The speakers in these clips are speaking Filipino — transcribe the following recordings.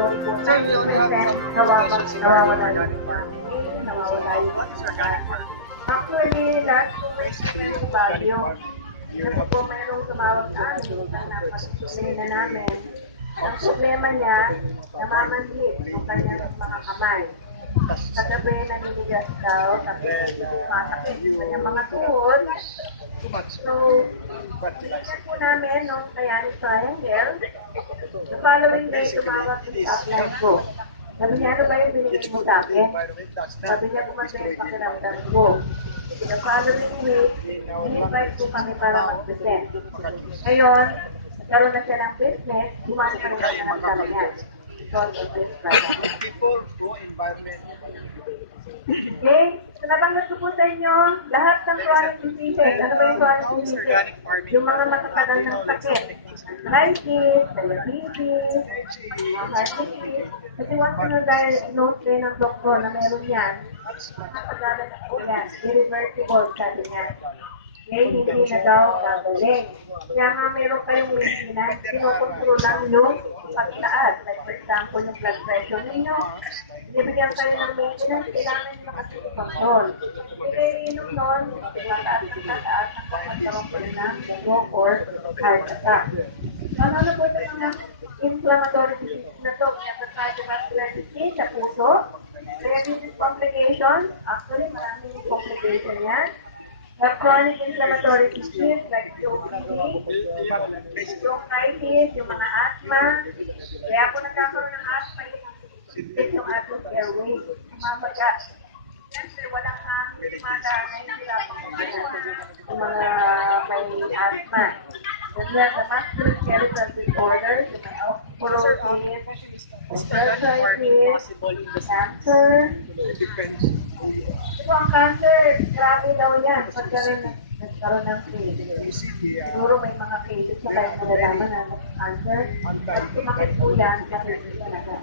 abot po ng 2%, nawawala na rin namin, nawawala yung actually, last 2 weeks na yung bagyo. Kasi po mayroong tumawag sa amin na napatuloy na namin. Ang problema niya, namamanhit yung kanyang mga kamay. Kagabi naninigas daw, tapos masakit yung kanyang mga tuhod. So, binigyan po namin nung Kayanis Triangle. The following day, tumawag yung upline ko. Sabi niya, ano ba yung binigay mo sa akin? Sabi niya, bumanda yung pakiramdam ko. The following week, in-invite po kami para mag-present. Ngayon, nagkaroon na siya ng business, bumalik pa rin siya ng kami niya. Because of this product. Okay, so nabanggit ko po sa inyo, lahat ng chronic diseases. Ano ba yung chronic diseases? Yung mga matatagal ng sakit. Arthritis, diabetes, heart disease. Kasi once na diagnose din ng doktor na meron yan, matagalan na po yan, irreversible sabi niya. Okay, hindi na daw gagaling. Kaya nga meron kayong maintenance, kinokontrol lang yung pagtaas. Like for example, yung blood pressure ninyo, binibigyan kayo ng maintenance, kailangan nyo makasikontrol. Hindi kayo inom nun, mataas ng tataas, magkaroon pa rin ng stroke or heart attack. Ano na po ito mga inflammatory disease na ito, kaya cardiovascular disease sa puso, diabetes complications, actually maraming complication yan. The chronic inflammatory disease like COPD, bronchitis, yung mga asthma. Kaya po nagkakaroon ng asthma yung ating airway, mamaga. Siyempre, walang hangin dumadaan na hindi dapat yung mga may asthma. Then we have the musculoskeletal disorders, yung may osteoporosis, arthritis, cancer. Ito ang cancer, grabe daw yan. Nagkaroon ng case. Siguro may mga cases na kayo nalalaman na cancer. Pag sumakit po yan, nakikita talaga.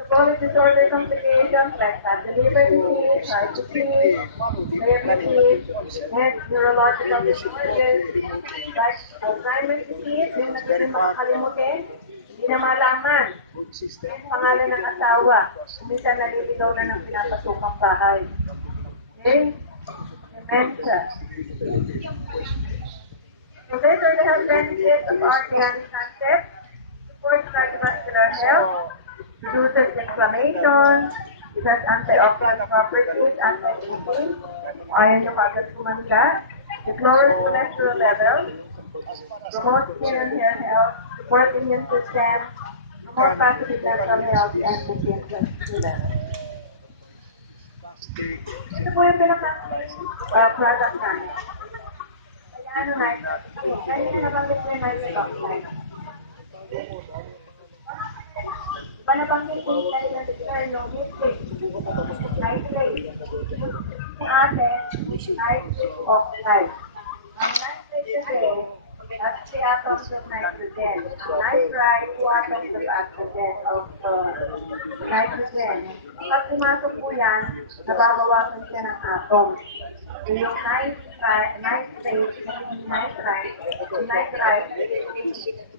Metabolic disorder complications like fatty liver disease, heart disease, diabetes, and neurological disorders like Alzheimer's disease, yung naging makakalimutin, hindi na malaman. Yung pangalan ng asawa, minsan naliligaw na ng pinapasukang bahay. Okay? Dementia. So these are the health benefits of organic concept. Supports cardiovascular health, reduces inflammation, it has antioxidant properties, anti-aging, iron yung agad kumanda, it lowers cholesterol levels, promotes skin and hair health, supports immune system, promotes positive mental health, and maintains cholesterol levels. Ito po yung pinaka-main product namin. Kaya ano na ito? Kaya na nabanggit ko yung hydroxide. Iba nabanggit ko yung kaya na no nitrate, nitrate. Yung atin, nitric oxide. Ang nitrate kasi, that's 3 atoms of nitrogen. Ang nitrite, 2 atoms of oxygen, of nitrogen. Pag pumasok po yan, nababawasan siya ng atom. Yung nitrate, yung nitrite,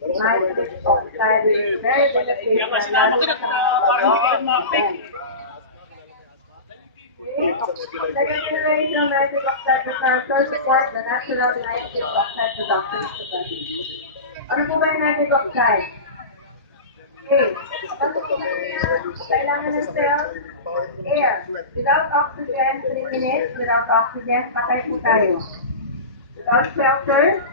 nitric oxide is very beneficial. Lalo sa mga second generation nitric oxide precursor support the natural nitric oxide production of the body. Ano po ba yung nitric oxide? Okay. Kailangan ng cell, air. Without oxygen, 3 minutes. Without oxygen, patay po tayo. Without shelter,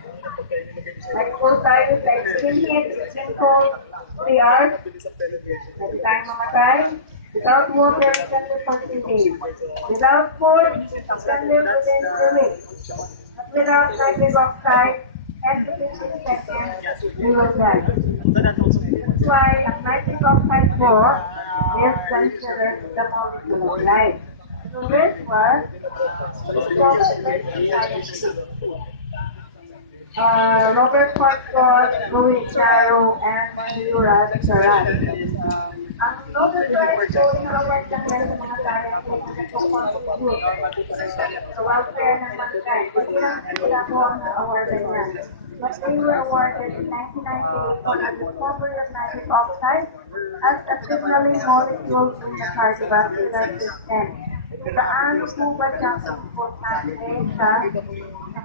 like po tayo sa extreme heat, extreme cold, 3 hours. Pwede tayong mamatay. Without water, we can live for 3 days. Without food, we can live within 3 weeks. But without nitric oxide, 10 to 15 seconds, we will die. That's why ang nitric oxide po is considered the molecule of life. So this was discovered by scientists. Robert Parkford, Louis Charo, and Murat Sarat. Ang Nobel Prize po yung award lang yan sa mga scientists na nagpo-contribute sa welfare ng mankind. Hindi lang sila po ang na-awardan yan. But they were awarded in 1998 for the discovery of nitric oxide as a signaling molecule in the cardiovascular system. Gaano po ba siya importante sa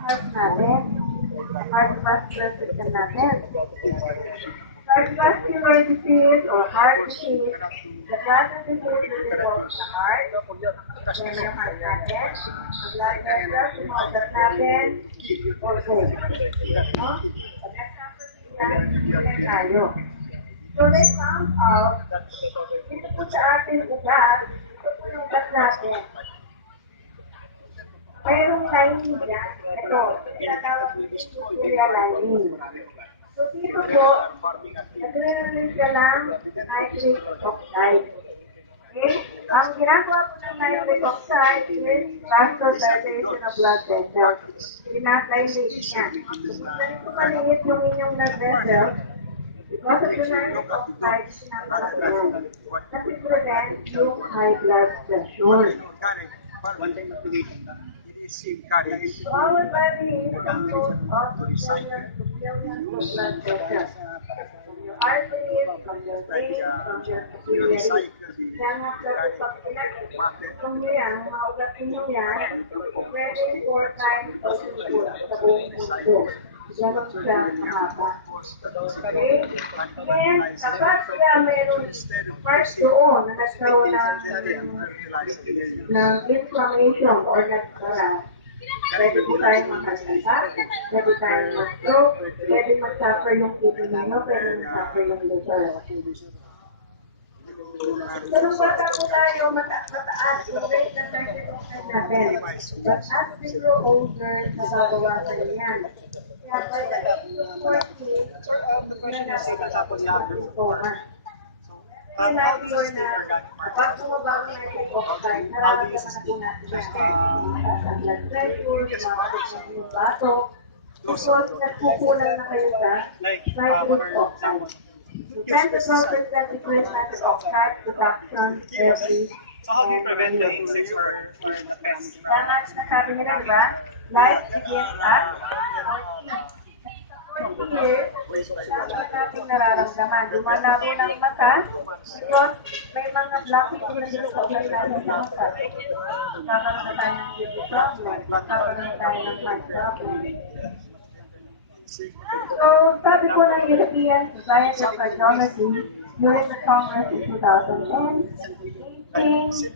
heart natin, sa cardiovascular system natin? Cardiovascular disease or heart disease, the class of disease that involves the heart, yung heart natin, ang blood pressure, sumagat natin, or both. No? Pag-example tayo. So they found out, ito po sa ating ugat, ito po yung ugat natin. Mayroong lining yan. Ito, tinatawag yung lining. So dito po, nag-release siya ng nitric oxide. Okay? Ang ginagawa po ng nitric oxide is vasodilation of blood vessels. Dinadilate niya. So kung ganito maliit yung inyong blood vessels, because of the nitric oxide, sinapalak yan. That will prevent yung high blood pressure. So our body is composed of billions to billions of blood vessels. From your arteries, from your veins, from your capillaries. Kaya nga pag pinag-itong nyo yan, mga ugat nyo yan, pwede 4 times overload sa buong mundo. Ganon siya kahaba. Okay? Then, kapag siya mayroon part doon na nagkaroon ng inflammation or nagkara, pwede po tayong magkasasa, pwede tayong mag-stroke, pwede mag-suffer yung kidney nyo, pwede mag-suffer yung liver. So, nung bata po tayo, mataas yung rate ng nitric oxide natin. But as we grow older, nababawasan yan. Kaya by the age of 40, yun na natin coma. Kaya sure na kapag bumaba ang nitric oxide, nararamdaman na po natin yan. Mataas ang blood pressure, mataas yung batok, because nagkukulang na kayo sa nitric oxide. So 10 to 12% decrease nitric oxide production every So how do you prevent the insects or the pests? Tama sinasabi nila, di ba? Life begins at 40 years. Sabi natin nararamdaman. Lumalabo ng mata because may mga black people na dito sa blood natin sa mata. Kakaroon na tayo ng kidney problem. Kakaroon na tayo ng heart problem. So, sabi po ng European Society of Cardiology during the Congress in 2010, is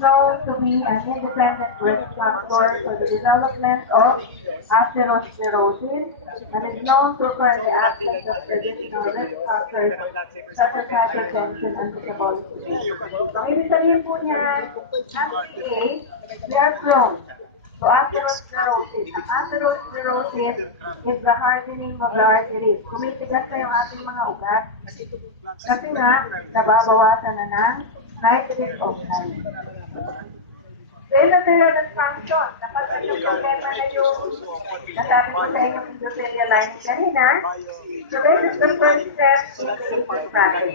known to be an independent risk factor for the development of atherosclerosis and is known to occur in the absence of traditional risk factors such as hypertension and metabolic disease. So, ibig sabihin po niya, ACA, we are prone to atherosclerosis. Ang atherosclerosis is the hardening of the arteries. Kumitigas na yung ating mga ugat kasi nga, nababawasan na ng nitric oxide. So, endothelial dysfunction. Kapag yung problema na yung nasabi ko sa inyong endothelial lining kanina, so this is the first step in the aging process.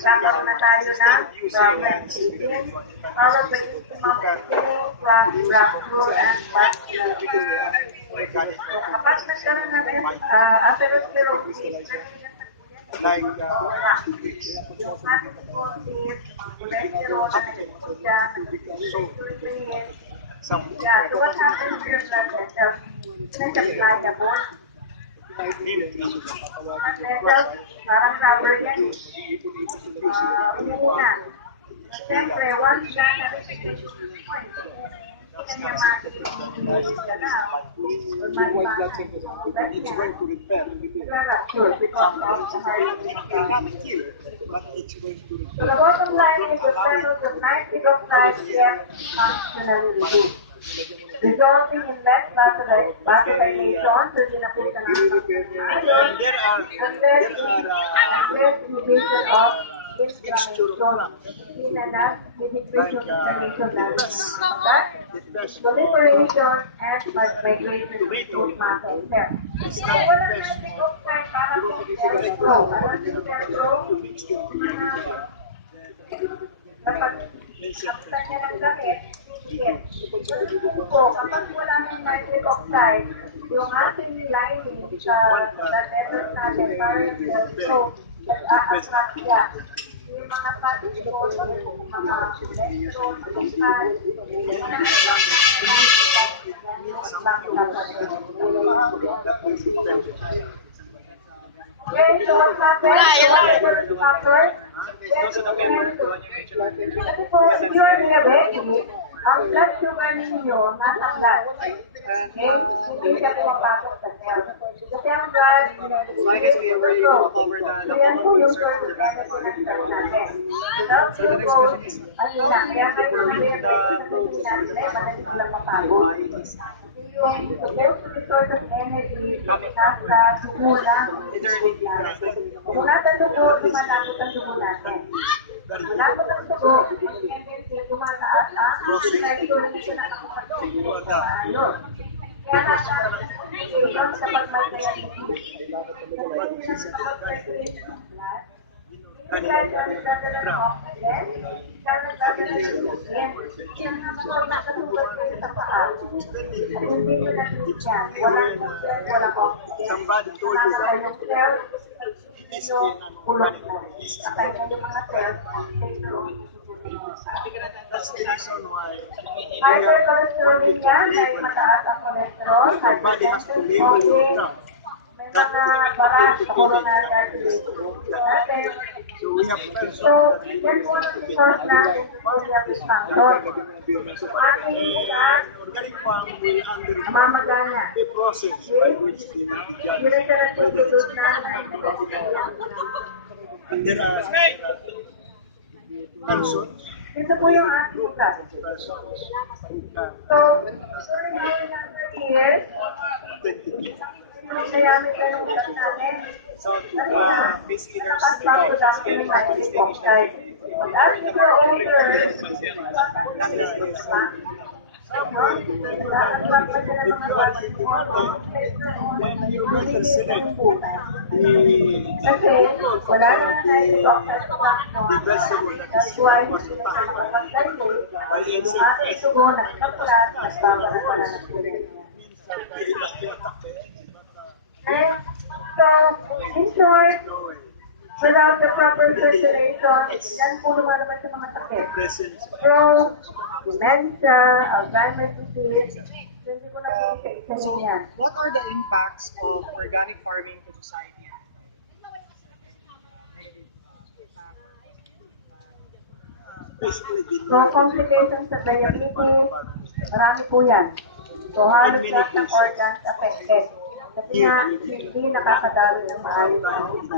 Kakaroon na tayo ng problem aging, followed by intimum thickening, fracture, and vascular. So, kapag nagkaroon na ng atherosclerosis, like yung ating concept, cholesterol na nagsisigya, nagsisigya. So what happens to your blood vessels? Nag-applyable. Blood vessels, parang rubber yan. Umuuna. Siyempre, once na na-restrict yung point, hindi kanya ma-release ka na. Or ma-ipanan. It's going to repair. Sure, because of the heart. So the bottom line is the levels of nitric oxide get functionally reduced, resulting in less vasodilation, so hindi na po siya nakakairon, and less inhibition of inflammation. Hindi na na-decrease yung inflammation natin ng mga ugat, proliferation, and migration to smooth muscle cells. So wala nitric oxide para po cerebro. Para po cerebro, kapag kapitan niya ng sakit, kapag wala ng nitric oxide, yung ating lining sa blood vessels natin, para yung cells, so, nag-a-attract siya. yung mga patis po, yung mga cholesterol, sukal, okay, so what happened? What factors? Kasi po, if you are diabetic, ang blood sugar ninyo nasa blood. Okay? Hindi siya pumapasok sa cell. Kasi ang blood is glucose. So yan po yung source of energy ng cell natin. Without glucose, ayun na. Kaya kayo mga diabetic na kung hindi natin ay madali silang mapagod. Yung supposed to be source of energy nasa dugo lang. Kung nasa dugo, lumalapot ang dugo natin. Malapot ang dugo, ang tendency tumataas ang pressure na ito nakakapagod sa ayos. Kaya nasa yung kapag may diabetes. Kasi kapag circulation ng blood, yung blood ang nagdadala ng oxygen, kaya nagdadala ng oxygen. Kaya kapag nakasugat kayo sa paa, at hindi nyo nabibigyan, walang oxygen, walang oxygen, namamatay yung cell, yung ulot na. Patay na yung mga cells, hypercholesterolemia, dahil mataas ang cholesterol, hypertension, smoking, may mga baras sa coronary artery natin. So, yan po ang source ng endothelial dysfunction. Ating ugat, namamagana. Urethral tubig na ito po yung ating ugat. So, during our younger years, nayamit na yung ugat natin. Kasi na, nakaspang production ng nitric oxide. But as we grow older, nakaspang pa sila mga plastic hormones. Kasi wala na nitric oxide production. That's why hindi na siya makapag-dilate. Yung ating dugo nagkaplat, nagbabara-bara na po rin. Okay? So, in short, without the proper circulation, yan po lumalaman sa mga sakit. Stroke, dementia, Alzheimer's disease, hindi ko na po isa-isa yan. What are the impacts of organic farming to society? So, complications sa diabetes, marami po yan. So, halos lahat ng organs affected. Kasi nga, hindi nakakadalo ng maayos ang iba.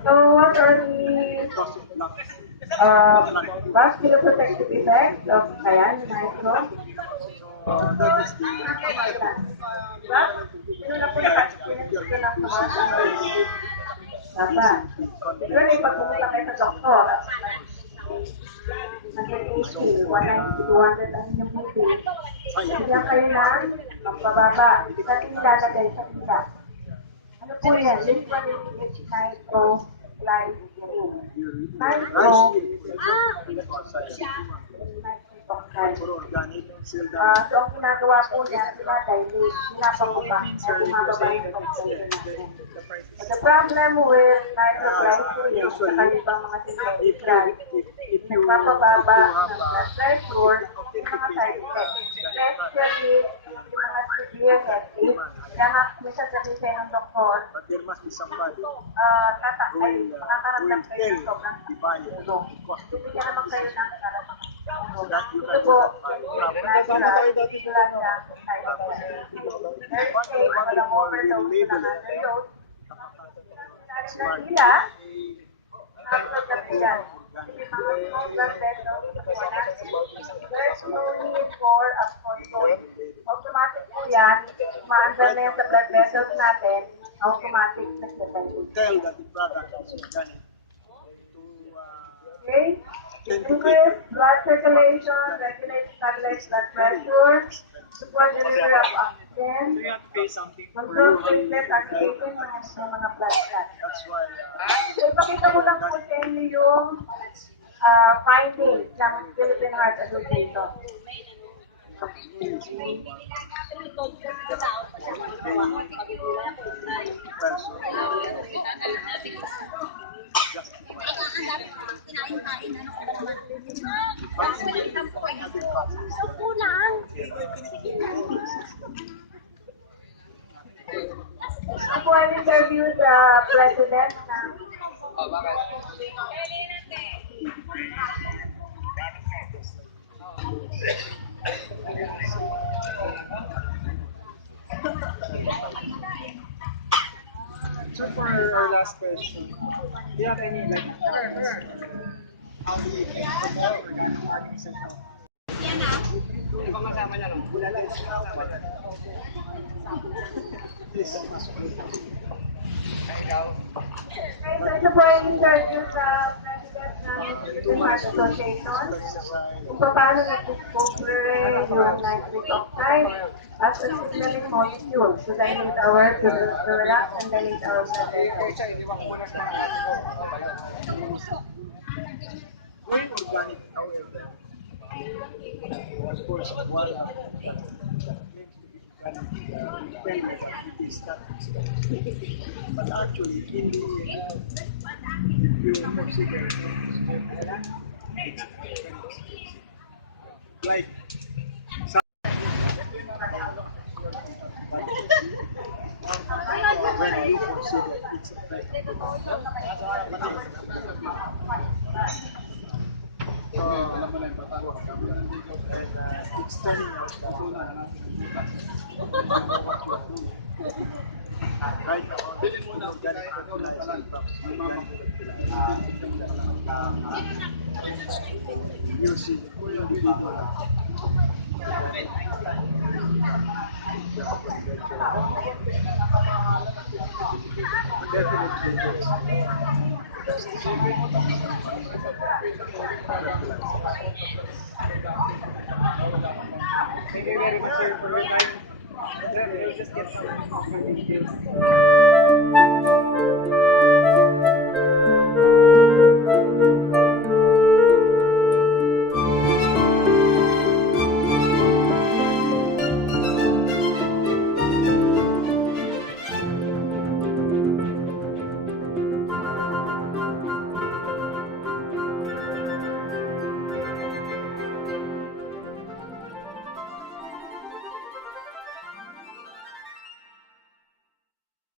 So, what are the vasculoprotective effects of cyan nitro? Diba? Ano na po nakasipinis ito ng dapat. Siguro na ipagpumunta kayo sa doktor. 180, 190, 200 ang inyong BP. Bigyan kayo ng magpababa. Saan nilalagay sa ila? Ano po yan? Literally, it's nitroglycerin. Nitro, so, ang ginagawa po niya, dinadilate, pinapababa, na bumababa yung concentration natin. But the problem with nitroglycerin sa kalibang mga synthetic drugs, nagpapababa ng blood pressure, yung mga side effects. Especially, yung mga severe headache. Kaya nga, minsan sabihin sa'yo ng doktor, makakaramdam kayo ng sobrang sakit. Bibigyan naman kayo ng karamdam. Ito po, natural, wala siyang side effects. Very safe, walang overdose, walang underdose. Dahil na sila, nakakagap yan. Kasi mga small blood vessels, there's no need for upcontrol. Automatic po yan, maandar na yan sa blood vessels natin, automatic nagdadalute. Okay? Increase blood circulation, regulate stabilize blood pressure, support delivery of oxygen, So you have to pay something for control platelet activation, mga blood clots. So, ipakita ko lang po sa inyo yung findings ng Philippine Heart Association. Ako ang interview sa president ng So for our last question, do you have any like how do we promote organic farming sa health? Ibang kasama niya no? Wala lang isang kasama niya. Please, ikaw. So ito po ang interview sa president ng Philippine Heart Association kung paano nag-discover yung nitric oxide as a signaling molecule to dilate our thorax and dilate our blood vessels. Why organic, however? Of course, one of the but actually, in the if you consider it's like when you consider its effect. It's turning out right now, bilhin mo na organic fertilizer. Using Thank you very much sir, for your time. We'll just get some details.